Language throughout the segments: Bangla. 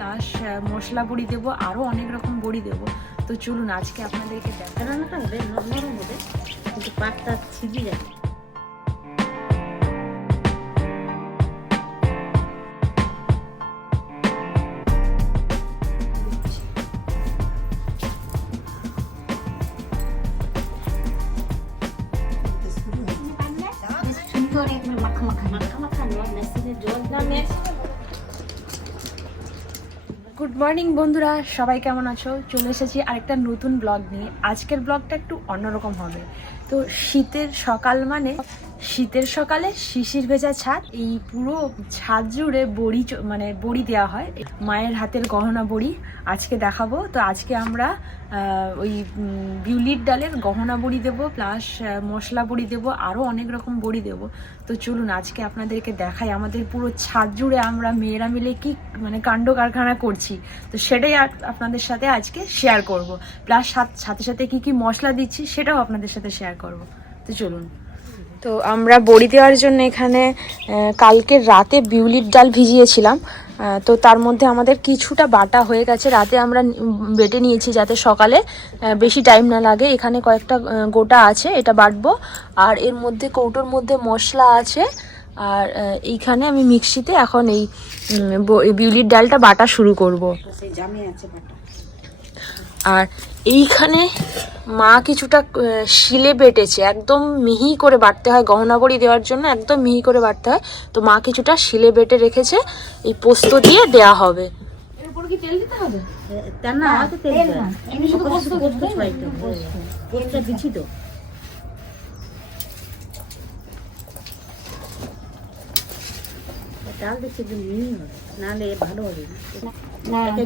প্লাস মশলা বড়ি দেবো আরও অনেক রকম বড়ি দেবো। তো চলুন, আজকে আপনাদেরকে দেখা রান্নাটা হবে ন- নরম হবে। কিন্তু পাটটা ছিজি যাবে। মর্নিং বন্ধুরা, সবাই কেমন আছো? চলে এসেছি আরেকটা নতুন ব্লগ নিয়ে। আজকের ব্লগটা একটু অন্যরকম হবে। তো শীতের সকাল মানে শীতের সকালে শিশির ভেজা ছাদ, এই পুরো ছাদ জুড়ে বড়ি মানে বড়ি দেওয়া হয়। মায়ের হাতের গহনা বড়ি আজকে দেখাবো। তো আজকে আমরা ওই বিউলির ডালের গহনা বড়ি দেবো, প্লাস মশলা বড়ি দেবো আরও অনেক রকম বড়ি দেবো। তো চলুন আজকে আপনাদেরকে দেখাই আমাদের পুরো ছাদ জুড়ে আমরা মেয়েরা মিলে কি মানে কাণ্ড কারখানা করছি। তো সেটাই আপ- আপনাদের সাথে আজকে শেয়ার করব। প্লাস সাথে সাথে কি কি মশলা দিচ্ছি সেটাও আপনাদের সাথে শেয়ার করব। তো চলুন। তো আমরা বড়ি দেওয়ার জন্য এখানে কালকে রাতে বিউলির ডাল ভিজিয়েছিলাম। তো তার মধ্যে আমাদের কিছুটা বাটা হয়ে গেছে। রাতে আমরা বেটে নিয়েছি যাতে সকালে বেশি টাইম না লাগে। এখানে কয়েকটা গোটা আছে, এটা বাটবো। আর এর মধ্যে, কৌটোর মধ্যে মশলা আছে। আর এইখানে আমি মিক্সিতে এখন এই বিউলির ডালটা বাটা শুরু করব। আছে পাটা আর এইখানে মা কিছুটা শিলে বেটেছে। একদম মিহি করে বাটতে হয় গহনা বড়ি দেওয়ার জন্য একদম মিহি করে বাটতে হয়। তো মা কিছুটা শিলে বেটে রেখেছে এই পোস্ত দিয়ে দেয়া হবে। এর উপর কি তেল দিতে হবে? তা না তেল দেয় এমনি শুধু পোস্ত পোস্ত ছড়াইতে পোস্ত। দিচ্ছি তো। ডাল একটু মিহি হবে। নাহলে ভালো হবে না।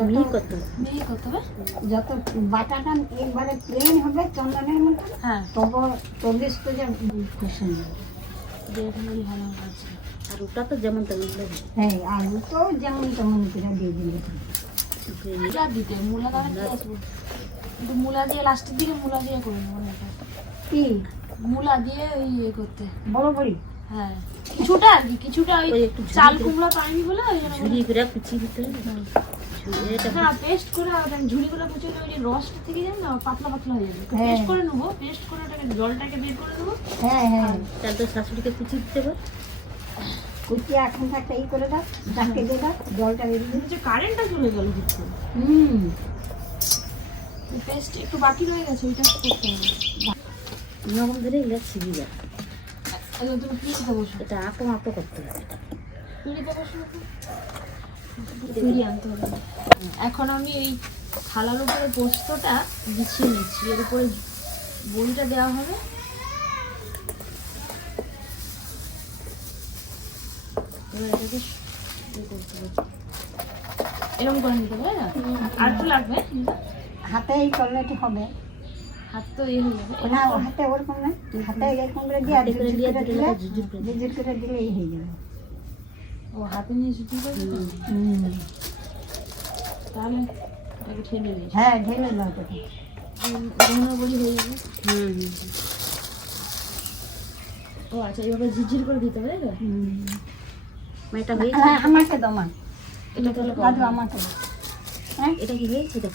মিহি করতে হবে মিহি করতে হবে যত বাটাটা একবারে প্লেন হবে চন্দনের মতো হ্যাঁ। তবু চল্লিশ কেজি খুব সুন্দর ভালো আছে আর ওটা তো যেমন তেমন হ্যাঁ আলু তো যেমন তেমন করে দিয়ে দিলে মূলা দিতে মূলা কিন্তু মূলা দিয়ে লাস্টের দিকে মূলা দিয়ে করে নেব কি? মূলা দিয়ে ইয়ে করতে। বড় বড়ি? হ্যাঁ। কিছুটা আর কি কিছুটা ওই চাল কুমড়া পাইনি বলে ওই জন্য ঝুড়ি করে কুচি দিতে না পেস্ট করে ওটা ঝুড়ি করে কুচলে ওই যে রসটা থেকে যায় না পাতলা পাতলা হয়ে যাবে হ্যাঁ। পেস্ট করে নেব পেস্ট করে ওটাকে জলটাকে বের করে দেবো হ্যাঁ হ্যাঁ। তার তো শাশুড়িকে কুচি দিতে হবে। কুচিয়ে এখন একটা ই করে দাও ডাকে দিয়ে দাও জলটা বেরিয়ে। যে কারেন্টটা চলে গেল হচ্ছে হুম। পেস্ট একটু বাকি রয়ে গেছে ওইটা করতে হবে। নরম ধরে এগুলো ছিবি যায়। এটা আঁটো আঁটো করতে হবে। এখন আমি এই থালার উপরে পোস্তটা বিছিয়ে নিচ্ছি। এর উপরে বড়িটা দেওয়া হবে। এবার এটাকে। এরকম করে নিতে হবে আর একটু লাগবে? হাতে এই করলে হবে। হাত তো ইয়ে হয়ে যাবে না হাতে ওরকম না হাতে এরকম করে দিয়ে হাতে করে দিয়ে ঝুরঝুর দিলে করে ঝুরঝুর করে। দিলে ঝুরঝুর হয়ে যাবে। ও হাতে নিয়ে তাহলে এটাকে ঠেলে নিই হ্যাঁ দাও তোকে গহনা হয়ে যাবে হুম হুম। ও আচ্ছা এইভাবে ঝিরঝির করে দিতে হবে তাই তো? মানে এটা হয়ে আমাকে দাও মা। এটা দাদু আমাকে হ্যাঁ এটা কি হয়েছে? দেখ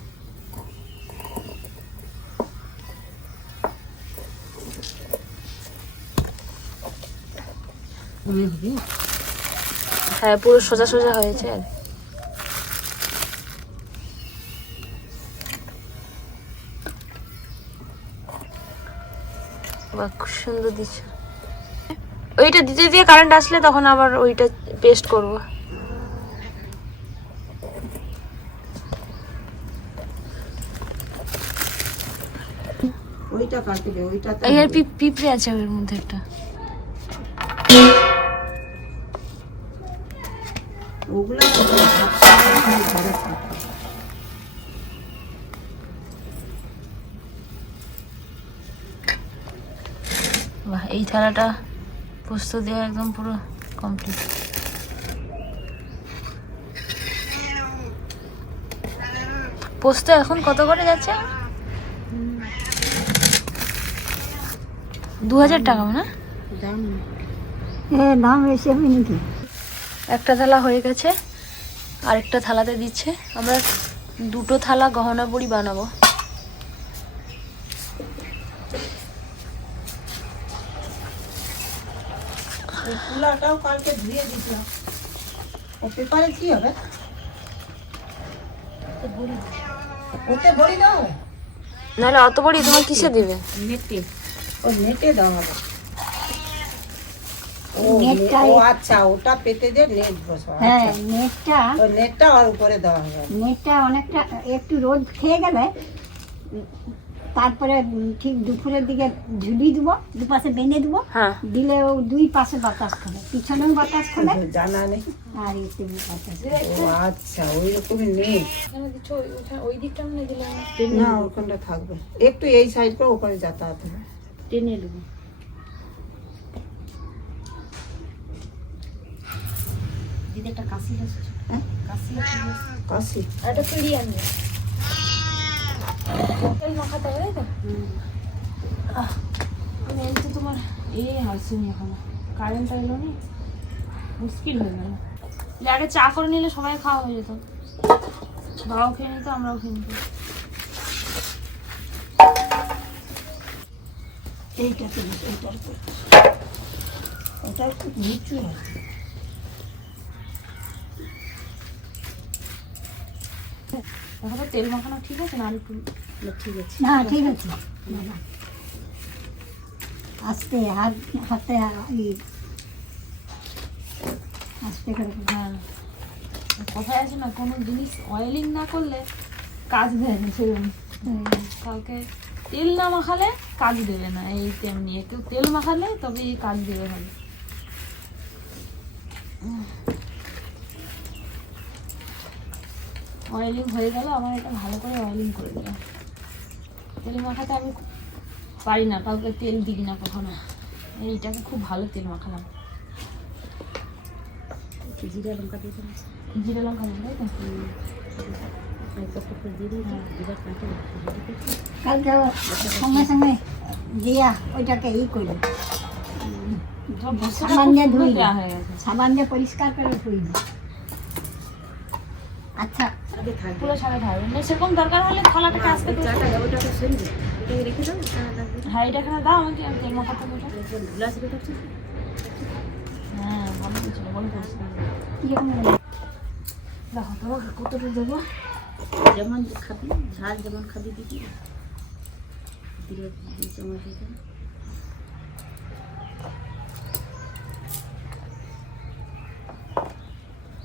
হ্যাঁ পুরো সোজা সোজা হয়েছে। আর খুব সুন্দর দিচ্ছে। ওইটা দিতে দিয়ে কারেন্ট আসলে তখন আবার ওইটা পেস্ট করব। ওইটা কাটবে ওইটা এই আর পিঁপড়ে আছে ওর মধ্যে একটা। বাহ এই থালাটা পোস্ত দেওয়া একদম পুরো কমপ্লিট পোস্ত এখন কত করে যাচ্ছে? দু হাজার টাকা না? হ্যাঁ দাম বেশি আমি নাকি? একটা থালা হয়ে গেছে আরেকটা থালাতে দিচ্ছে। আমরা দুটো থালা গহনা বড়ি বানাবো। কুলাটাও কালকে ধুয়ে দিছিলাম ও পেপারে কি হবে? ওতে বড়ি দাও? নাহলে অত বড়ি তোমার কিসে দিবে? নেটে। ও নেটে দেওয়া হবে। ও নেটটাই- নে- ও আচ্ছা ওটা পেতে দিয়ে নেট বসো হ্যাঁ আচ্ছা। নেটটা নেটটা ওর উপরে দেওয়া হবে। নেটটা অনেকটা একটু রোদ খেয়ে গেলে তারপরে ঠিক দুপুরের দিকে ঝুলি দেবো দুপাশে বেঁধে দেবো হ্যাঁ। দিলে ও দুই পাশে বাতাস খোলে পিছনেও বাতাস খোলে। জানা নেই। আর এতে বাতাস ও আচ্ছা ওই রকমই নেট। ওই দিকটা দিলাম না। ওখানটা থাকবে। একটু এই সাইড করে ওখানে যাতায়াত হবে। টেনে নেব। দিদি একটা কাশি আছে। হ্যাঁ? কাশি কাশি। একটা পিড়ি আনবে। তেল মাখাতে হবে তো? আমি এই তো তোমার এ আসেনি এখনও। কারেন্ট এলো নি মুশকিল হয়ে গেল। আগে চা করে নিলে সবাই খাওয়া হয়ে যেত। বাবাও খেয়ে নিত আমরাও খেয়ে নিত এইটা তো এইটার ওটা খুব নিচু আছে। দেখো তেল মাখানো ঠিক আছে না? একটু ঠিক আছে। না ঠিক আছে। আস্তে হাত হাতে আস্তে করে হ্যাঁ। কথায় আছে না কোনো জিনিস অয়েলিং না করলে কাজ দেয় না সেরকম। কাউকে তেল না মাখালে কাজ দেবে না এই তেমনি। একটু তেল মাখালে তবে কাজ দেবে ভালো। অয়েলিং হয়ে গেল আমার এটা ভালো করে অয়েলিং করে দিলাম তেল মাখাতে আমি পারি না কাউকে তেল দিই না কখনো। এইটাকে খুব ভালো তেল মাখালাম। জিরা লঙ্কা দিয়ে জিরে লঙ্কা তাই তো? কালকে সঙ্গে সঙ্গে দিয়া ওইটাকে ই সব সাবান দিয়ে ধুই হয়ে সাবান দিয়ে পরিষ্কার করে ধুই। আচ্ছা। আগে থাকবে। পুরো সারা ধারবে না সেরকম দরকার হলে থালাটাকে আস্তে করে চাটা ওটাকে সরিয়ে এটাকে রেখে দাও হ্যাঁ এটা এখানে দাও আমাকে আমি তেল মাখাতে বলব গ্লাস রেখে দাও হ্যাঁ ভালো কিছু বলো পরিষ্কার কীরকম দেখো তোমাকে কতটা দেবো? যেমন খাবি ঝাল যেমন খাবি দিবি দিলে দুই চামচ দিতে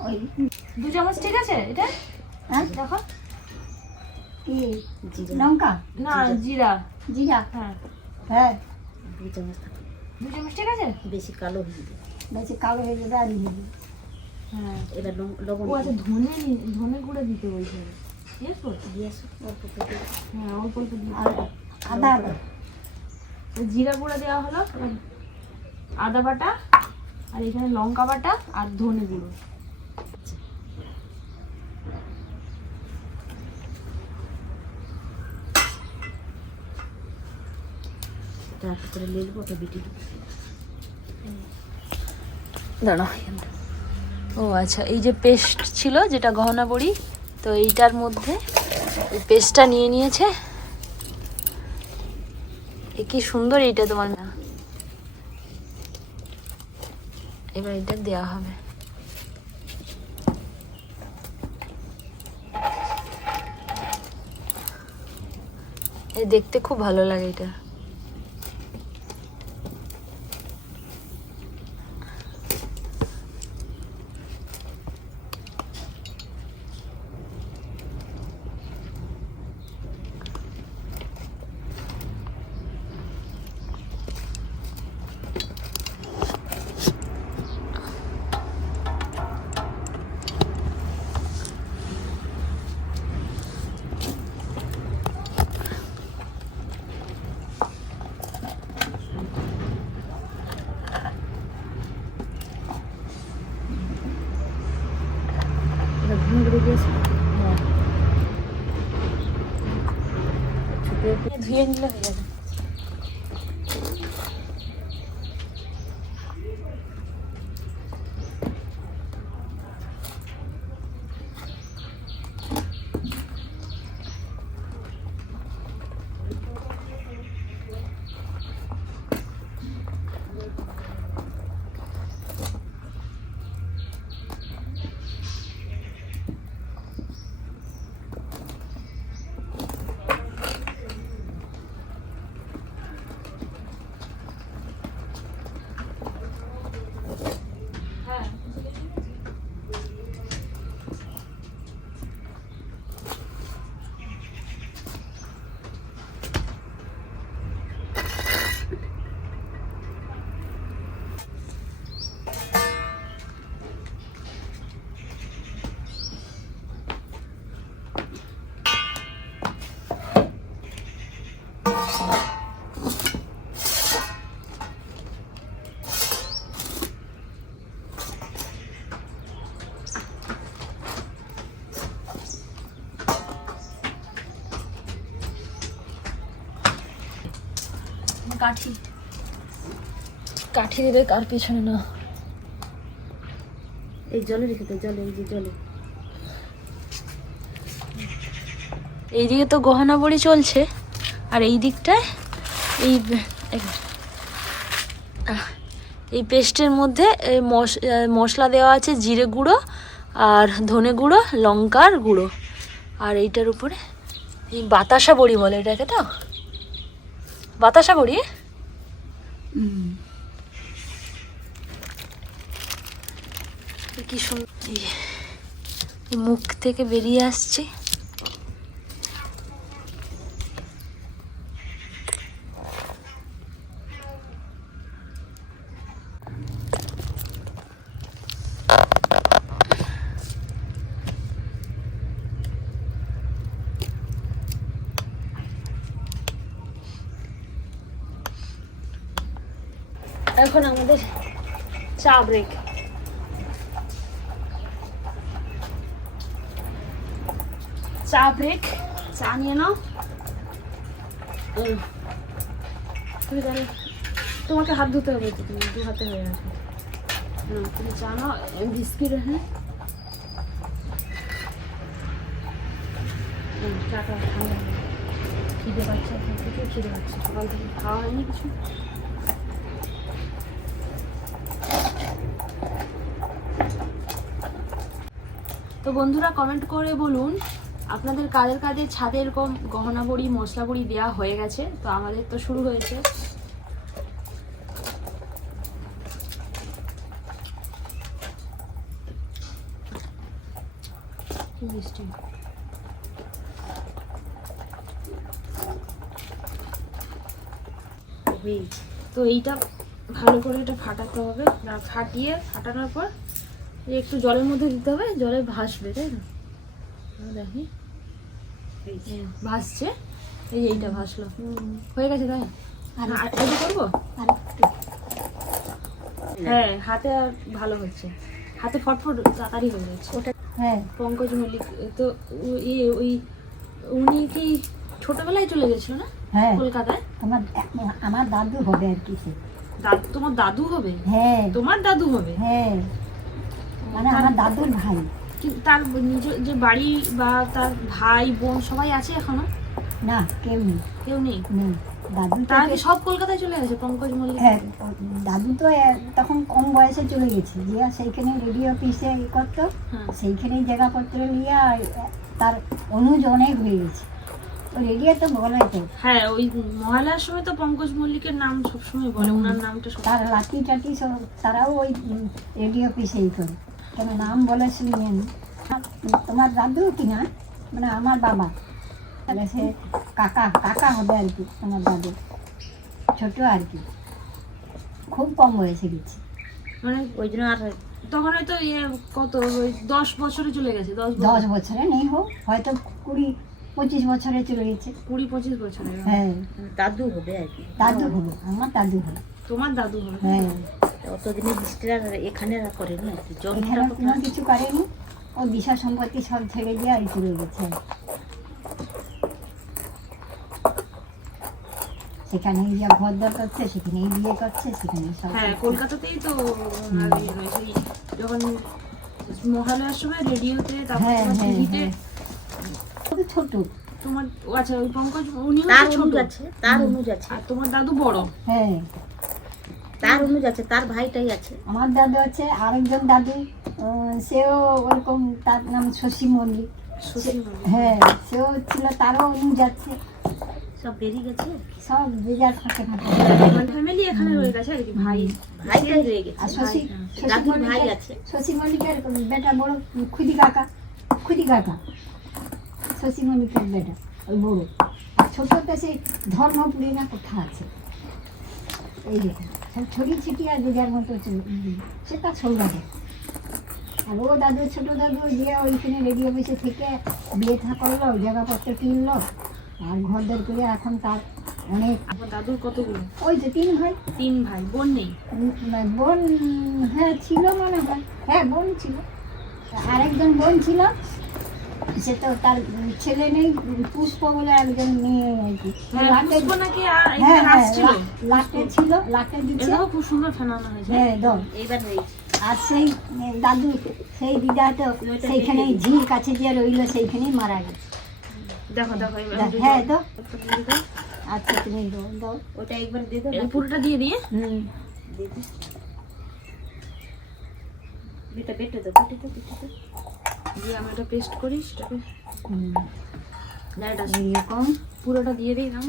ওই দু চামচ ঠিক আছে এটা? হ্যাঁ? দেখো। কি লঙ্কা? না জিরা। জিরা? হ্যাঁ। হ্যাঁ। দুই চামচ থাকে দু চামচ ঠিক আছে? বেশি কালো হয়ে যাবে। বেশি কালো হয়ে যাবে আর নিয়ে হ্যাঁ। এবার লবণ ও আচ্ছা ধনে ধনে গুঁড়ো দিতে বলছে। হ্যাঁ জিরা গুঁড়ো দেওয়া হলো। আদা বাটা আর এখানে লঙ্কা বাটা আর ধনে গুঁড়ো। তারপর করে লেলবো ওটা বিটি। দেবো ও আচ্ছা এই যে পেস্ট ছিল, যেটা গহনা বড়ি, তো এইটার মধ্যে এই পেস্টটা নিয়ে নিয়েছে। এ কি সুন্দর এইটা তোমার না। এবার এটা দেওয়া হবে। এ দেখতে খুব ভালো লাগে এটা। ধুয়ে নিলে কাঠি। কাঠি দিলে কার পিছনে না? এই জলে রেখে দে জলে এই যে জলে। এইদিকে তো গহনা বড়ি চলছে আর এই দিকটায় এই এই পেস্টের মধ্যে এই মশ- মশলা দেওয়া আছে জিরে গুঁড়ো আর ধনে গুঁড়ো লঙ্কার গুঁড়ো। আর এইটার উপরে এই বাতাসা বড়ি বলে এটাকে তো? বাতাসা করি? কি এই মুখ থেকে বেরিয়ে আসছে এখন আমাদের চা ব্রেক চা ব্রেক চা নিয়ে নাও। তুমি জানো তোমাকে হাত ধুতে হবে তো তুমি দু হাতে হয়ে আসবে হুম, তুমি চা নাও বিস্কিট হ্যাঁ চাটা ঠান্ডা। খিদে পাচ্ছে প্রচুর খিদে পাচ্ছে সকাল থেকে খাওয়া হয়নি কিছু তো বন্ধুরা কমেন্ট করে বলুন আপনাদের কাদের কাদের ছাদে এরকম গহনা বড়ি, মশলা বড়ি দেওয়া হয়ে গেছে, তো আমাদের তো শুরু হয়েছে। তো এইটা ভালো করে এটা ফাটাতে হবে। ফাটিয়ে ফাটানোর পর একটু জলের মধ্যে দিতে হবে, জলে ভাসবে, তাই না? দেখি। এই যে। এই ভাসছে। এই এইটা ভাসলো। হয়ে গেছে তাই আর এটা করব? আর একটু। হ্যাঁ হাতে আর ভালো হচ্ছে। হাতে ফটফট তাড়াতাড়ি হয়ে যাচ্ছে। ওটা হ্যাঁ। পঙ্কজ মল্লিক তো ওই উনি কি ছোটবেলায় চলে গেছিল না? হ্যাঁ। কলকাতায়? আমার আমার দাদু হবে আর কি সে। দাদু তোমার দাদু হবে? হ্যাঁ। তোমার দাদু হবে? হ্যাঁ। মানে আমার দাদুর ভাই। কি- তার নিজ যে বাড়ি বা তার ভাই বোন সবাই আছে এখনও? না কেউ নেই। কেউ নেই? দাদু তারা সব কলকাতায় চলে গেছে পঙ্কজ মল্লিক? হ্যাঁ দাদু তো তখন কম বয়সে চলে গেছে। যে সেইখানে রেডিও অফিসে ই করতো হ্যাঁ। সেইখানেই জায়গাপত্র নিয়ে তার অনুজ অনেক হয়ে গেছে। রেডিও তো বলে তো। হ্যাঁ ওই মহালয়ার সময় তো পঙ্কজ মল্লিকের নাম সবসময় বলে ওনার নামটা তার লাঠি টাটি সব তারাও ওই রেডিও অফিসেই করে। কেন নাম বলে শুনিয়ে তোমার দাদু কি না? মানে আমার বাবা। তাহলে সে কাকা কাকা হবে আর কি তোমার দাদু। ছোট আর কি। খুব কম বয়সে গেছে। মানে ওই জন্য আর তখন হয়তো ইয়ে কত ওই দশ বছরে চলে গেছে দশ দশ বছরে নেই হোক হয়তো কুড়ি পঁচিশ বছরে চলে গেছে। কুড়ি পঁচিশ বছরে। হ্যাঁ। দাদু হবে আর কি। দাদু হলো আমার দাদু হলো তোমার দাদু হবে। হ্যাঁ। অতদিনে বৃষ্টির আর এখানে আর করেনি আর কি। কোথায় কিছু করেনি। ও বিষয় সম্পত্তি সব ছেড়ে দিয়ে আর চলে গেছে। সেখানে যা ঘর দর করছে সেখানেই বিয়ে করছে সেখানে সব হ্যাঁ কলকাতাতেই তো যখন মহালয়ার সময় রেডিওতে তারপর হ্যাঁ হ্যাঁ টিভিতে হ্যাঁ। ছোট। তোমার আচ্ছা ওই পঙ্কজ উনি তার ছোট। আছে তার অনুজ আছে। আর তোমার দাদু বড়। হ্যাঁ। তার অনুজ আছে তার ভাইটাই আছে। আমার দাদু আছে আরেকজন দাদু সেও ওরকম তার নাম শশী মল্লিক। হ্যাঁ সেও ছিল তারও অনুজ আছে সব বেরিয়ে গেছে? সব যে যার ফাঁকে ফাঁকে ফ্যামিলি এখানে রয়ে গেছে আর কি ভাই। ভাইটাই রয়ে গেছে আর শশী শশী দাদুর ভাই মল্লিকের আছে। শশী মল্লিকের বেটা বড় খুদি কাকা খুদি কাকা। শশী মল্লিকের বেটা ওই বড়। ছোটটা সেই ধর্মপুরে না কোথা আছে? এই দেখুন ছড়িয়ে ছিটিয়ে আর যে যার মতো উম, সেটা সৌরাটে আর ও দাদু ছোট দাদু যে ওইখানে রেডি অফিসে থেকে বিয়ে থা করল জায়গাপত্র কিনলো আর ঘর দর করে এখন তার অনেক দাদুর কতগুলো? ওই যে তিন ভাই। তিন ভাই বোন নেই? বোন হ্যাঁ ছিল মনে হয়। হ্যাঁ বোন ছিল। আরেকজন বোন ছিল। সে তো তার ছেলে নেই পুষ্প বলে একজন মেয়ে আর কি। হ্যাঁ হ্যাঁ হ্যাঁ আসছিল? লা- লাটে ছিল লাটে দিচ্ছে। খুব সুন্দর ফেনানো হয়েছে। হ্যাঁ দল এইবার হয়েছে। আর সেই দাদু সেই দিদা তো সেইখানে ঝিল কাছে যে রইল সেইখানেই মারা গেছে। দেখো দেখো হ্যাঁ তো। আচ্ছা তুমি দাও দাও। ওটা একবার দিয়ে দাও পুরোটা দিয়ে দিয়ে। হুম। দিয়ে বেটা বেটে দাও বেটে দাও বেটে দাও। এটা পেস্ট করি সেটাকে এটা এইরকম পুরোটা দিয়ে দিই না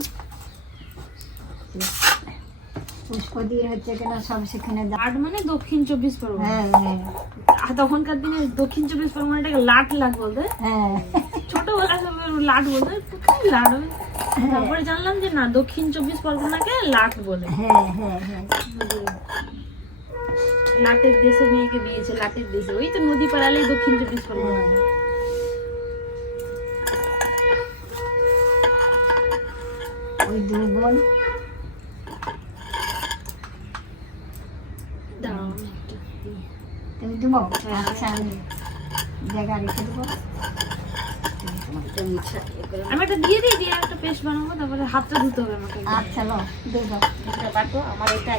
পুষ্প দিয়ে হচ্ছে কিনা সব সেখানে লাট মানে দক্ষিণ চব্বিশ পরগনা। হ্যাঁ হ্যাঁ। তখনকার দিনে দক্ষিণ চব্বিশ পরগনাটাকে লাট লাট বলতে। হ্যাঁ। ছোটবেলা লাট বলতে কি লাট হবে? তারপরে জানলাম যে না দক্ষিণ চব্বিশ পরগনাকে লাট বলে। হ্যাঁ হ্যাঁ হ্যাঁ। লাটের দেশে মেয়েকে দিয়েছে লাটের দেশে। ওই তো নদী পাড়ালেই দক্ষিণ চব্বিশ পরগনা। ওই দুই বোন। তুমি দেবো? জায়গা রেখে দেবো। আমি একটা দিয়ে দিই দিয়ে একটা পেস্ট বানাবো তারপরে হাতটা ধুতে হবে আমাকে। আচ্ছা লো দেবো এটা বাটো আমার এটা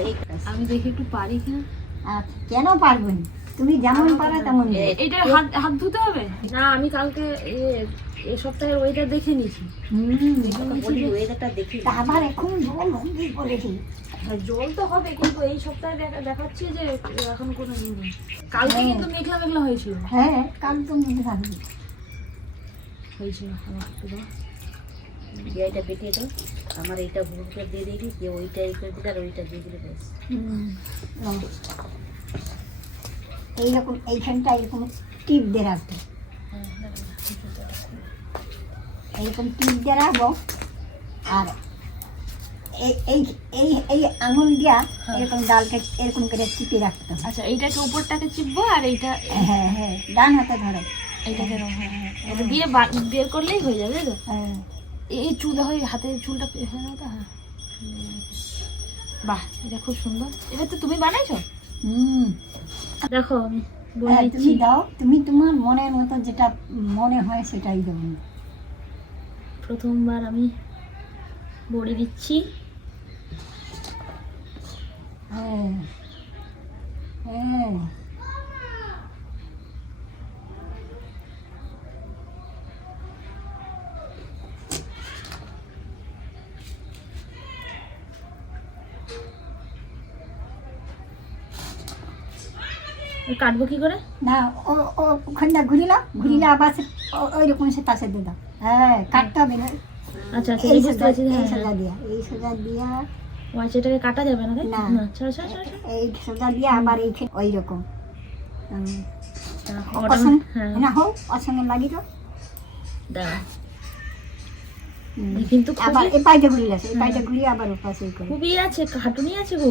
আমি দেখি একটু পারি কিনা। আচ্ছা কেন পারবেন? তুমি যেমন পারো তেমন এটা হাত হাত ধুতে হবে? না আমি কালকে এ- এই সপ্তাহের ওইটা দেখে নিয়েছি। ওয়েদারটা দেখি তা আবার এখন জল হয়ে পড়েছি আর জল তো হবে কিন্তু এই সপ্তাহে দেখা দেখাচ্ছে যে এখন কোনো ইয়ে নেই। কালকে কিন্তু মেঘলা মেঘলা হয়েছিল। হ্যাঁ কাল তো থাকবে। হয়েছিল দাও। এটা বেটে দাও। আমার এইটা ভুলটা দিয়ে দিবি দিয়ে ওইটা এই করে দিলে আর ওইটা দিয়ে দিলে ব্যাস। এইরকম এইখানটা এরকম টিপ দিয়ে রাখবে। এইরকম টিপ দিয়ে রাখব। আর এই এই এই আঙুল দিয়া এরকম ডালকে এরকম করে টিপে রাখতে আচ্ছা এইটাকে উপরটাকে চিপবো আর এইটা হ্যাঁ হ্যাঁ ডান হাতে ধরো। এইটাকে হ্যাঁ, হ্যাঁ। এটা দিয়ে বের করলেই হয়ে যাবে তো? হ্যাঁ। এই চুল দেখো এই হাতের চুলটা হয়ে তো হ্যাঁ। বাহ এটা খুব সুন্দর। এটা তো তুমি বানাইছো? হুম। দেখো আমি হ্যাঁ, তুমি দাও তুমি তোমার মনের মতো যেটা মনে হয় সেটাই দেবো প্রথমবার আমি বড়ি দিচ্ছি। হ্যাঁ হ্যাঁ। কাটবো কি করে? না ও ও ওখানটা ঘুরিলা ঘুরিলে আবার ওই রকম সে পাশে দিয়ে দাও। হ্যাঁ কাটতে হবে না। আচ্ছা আচ্ছা এই এই সোজা এই হ্যাঁ সোজা হ্যাঁ। দিয়া এই সোজা দিয়া। ও আচ্ছা এটাকে কাটা যাবে না না। ছাড়া ছাড়া। এই সোজা দিয়া আবার এইখানে ওই রকম হ্যাঁ। না হোক অসঙ্গে লাগি তো দাঁড়া। কিন্তু আবার এই পাইটা ঘুরিয়ে আছে এই পাইটা ঘুরিয়ে আবার ওপাশে করে খুবই আছে খাটুনি আছে গো।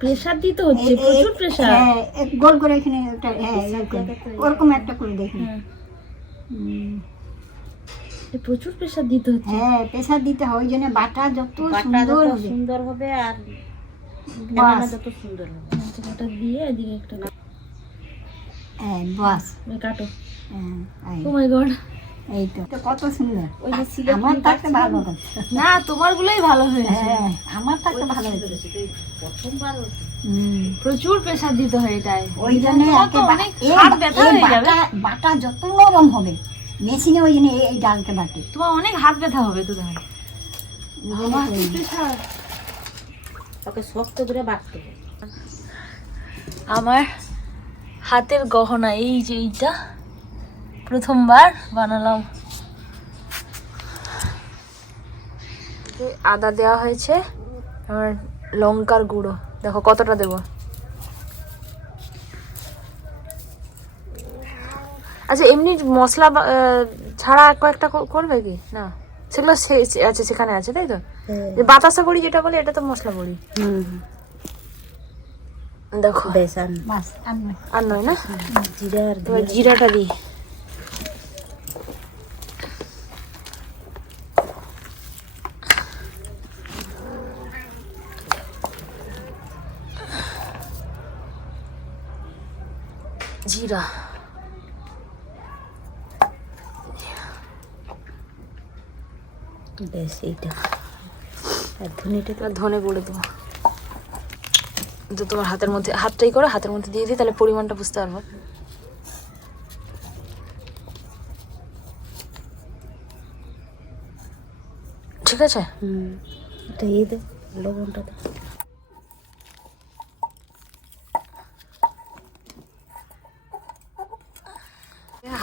প্রেসার দিতে হচ্ছে প্রচুর প্রেসার হ্যাঁ গোল করে এখানে ওটা হ্যাঁ এরকম। ওরকম একটা করে দেখুন। প্রচুর প্রেসার দিতে হচ্ছে। হ্যাঁ প্রেশার দিতে হয় ওই জন্য বাটা যত সুন্দর হবে। সুন্দর হবে আর বাস। যত সুন্দর হবে। ওটা দিয়ে এদিকে একটা হ্যাঁ বাস। কাটো। হ্যাঁ, ও মাই গড এই তো তো কত সুন্দর। ওই যে সিলেট আমার থাকতে ভালো না তোমার গুলোই ভালো হয়েছে। হ্যাঁ আমার থাকতে ভালো প্রথমবার প্রচুর প্রেসার দিতে হয় এটাই ওই জন্য তোমার তো অনেক হাত ব্যথা হয়ে যাবে। বাটা যত নরম হবে মেশিনে ওই জন্য এই- এই ডালকে বাটে। তোমার অনেক হাত ব্যথা হবে তো তাহলে ওই জন্য করি না। ওকে শক্ত করে বাটতে আমার হাতের গহনা এই যে এইটা। প্রথমবার বানালাম। আদা দেওয়া হয়েছে আর লঙ্কার গুঁড়ো। দেখো কতটা দেবো। আচ্ছা এমনি মশলা বা- ছাড়া কয়েকটা কর- করবে কি? না। সেগুলো আচ্ছা সেখানে আছে তাই তো? বাতাসা বড়ি যেটা বলে এটা তো মশলা বড়ি। হুম। দেখো। বেসান আর নয়। আর নয় না? জিরা জিরাটা দিই। জিরা বেশ এইটা আর ধনেটা এবার ধনে গুঁড়ো দেবো। তো তোমার হাতের মধ্যে হাতটাই করে, হাতের মধ্যে দিয়ে দিই, তাহলে পরিমাণটা বুঝতে পারব। ঠিক আছে? হুম। এটা এই দে, লবণটা দে।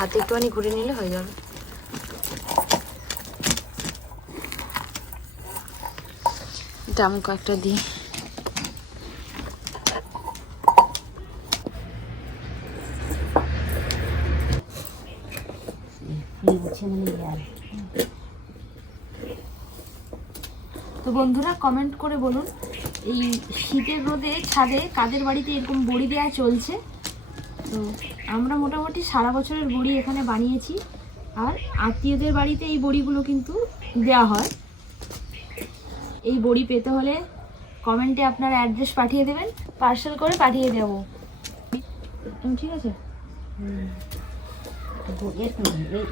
হাতে একটুখানি ঘুরে নিলে হয়ে যাবে। আমি কয়েকটা দিই। তো বন্ধুরা কমেন্ট করে বলুন, এই শীতের রোদে ছাদে কাদের বাড়িতে এরকম বড়ি দেওয়া চলছে? তো আমরা মোটামুটি সারা বছরের বড়ি এখানে বানিয়েছি। আর আত্মীয়দের বাড়িতে এই বড়িগুলো কিন্তু দেওয়া হয়। এই বড়ি পেতে হলে কমেন্টে আপনার অ্যাড্রেস পাঠিয়ে দেবেন পার্সেল করে পাঠিয়ে দেবো। ঠিক আছে? এই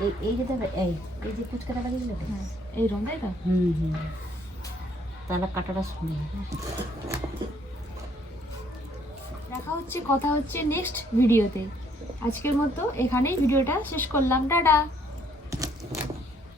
এই এই যে এই এই যে কুচকাটা লাগিয়ে দিলে হ্যাঁ এই তো হুম হুম। তাহলে কাটাটা শুনে দেখা হচ্ছে কথা হচ্ছে নেক্সট ভিডিওতে আজকের মতো এখানেই ভিডিওটা শেষ করলাম। টাটা!